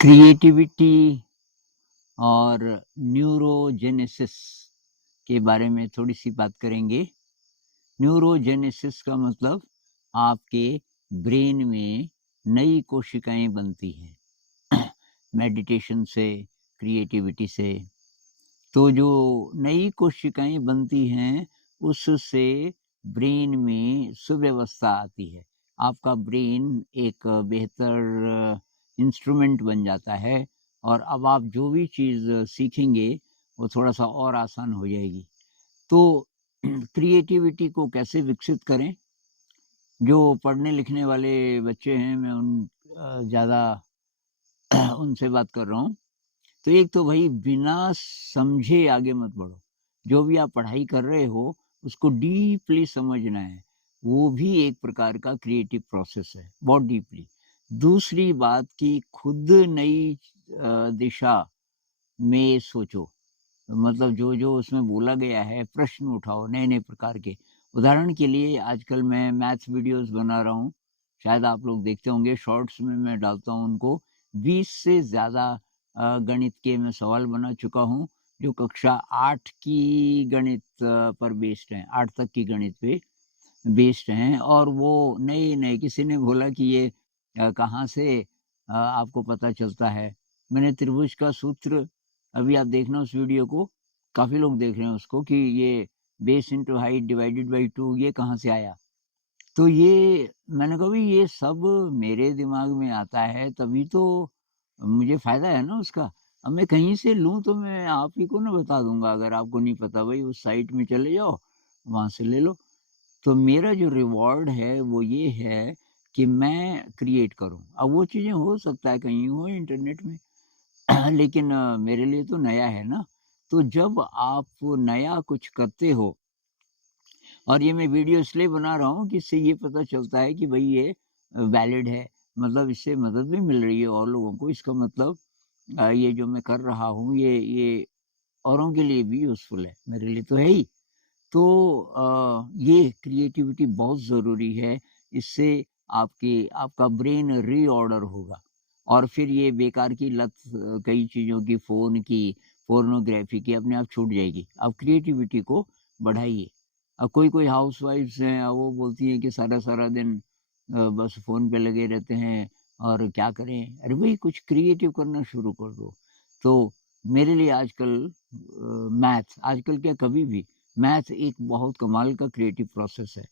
Creativity और neurogenesis के बारे में थोड़ी सी बात करेंगे। न्यूरोजेनेसिस का मतलब आपके ब्रेन में नई कोशिकाएं बनती हैं मेडिटेशन से, क्रिएटिविटी से। तो जो नई कोशिकाएं बनती हैं उससे ब्रेन में सुव्यवस्था आती है। आपका ब्रेन एक बेहतर इंस्ट्रूमेंट बन जाता है और अब आप जो भी चीज़ सीखेंगे वो थोड़ा सा और आसान हो जाएगी। तो क्रिएटिविटी को कैसे विकसित करें? जो पढ़ने लिखने वाले बच्चे हैं, मैं ज़्यादा उनसे बात कर रहा हूँ। तो एक तो भाई बिना समझे आगे मत बढ़ो। जो भी आप पढ़ाई कर रहे हो उसको डीपली समझना है। वो भी एक प्रकार का क्रिएटिव प्रोसेस है, बहुत डीपली। दूसरी बात कि खुद नई दिशा में सोचो। मतलब जो जो उसमें बोला गया है प्रश्न उठाओ नए नए प्रकार के। उदाहरण के लिए आजकल मैं मैथ्स वीडियोस बना रहा हूँ, शायद आप लोग देखते होंगे, शॉर्ट्स में मैं डालता हूँ उनको। 20 से ज़्यादा गणित के मैं सवाल बना चुका हूँ जो कक्षा 8 की गणित पर बेस्ड हैं, 8 तक की गणित पे बेस्ड हैं। और वो नए नए, किसी ने बोला कि ये कहाँ से आपको पता चलता है। मैंने त्रिभुज का सूत्र, अभी आप देखना उस वीडियो को, काफ़ी लोग देख रहे हैं उसको, कि ये base into height divided by 2 ये कहाँ से आया। तो ये मैंने कहा भाई ये सब मेरे दिमाग में आता है तभी तो मुझे फ़ायदा है ना उसका। अब मैं कहीं से लूँ तो मैं आप ही को ना बता दूंगा। अगर आपको नहीं पता भाई उस साइट में चले जाओ, वहाँ से ले लो। तो मेरा जो रिवॉर्ड है वो ये है कि मैं क्रिएट करूँ। अब वो चीज़ें हो सकता है कहीं हो इंटरनेट में लेकिन मेरे लिए तो नया है ना। तो जब आप नया कुछ करते हो, और ये मैं वीडियो इसलिए बना रहा हूँ कि इससे ये पता चलता है कि भाई ये वैलिड है, मतलब इससे मदद भी मिल रही है और लोगों को। इसका मतलब ये जो मैं कर रहा हूँ ये औरों के लिए भी यूज़फुल है, मेरे लिए तो है ही। तो ये क्रिएटिविटी बहुत ज़रूरी है। इससे आपका ब्रेन रीऑर्डर होगा और फिर ये बेकार की लत कई चीज़ों की, फ़ोन की, पोर्नोग्राफ़ी की अपने आप छूट जाएगी। आप क्रिएटिविटी को बढ़ाइए। कोई हाउसवाइफ्स हैं, वो बोलती हैं कि सारा-सारा दिन बस फ़ोन पे लगे रहते हैं और क्या करें? अरे भई कुछ क्रिएटिव करना शुरू कर दो। तो मेरे लिए आजकल मैथ्स, आजकल क्या कभी भी, मैथ एक बहुत कमाल का क्रिएटिव प्रोसेस है।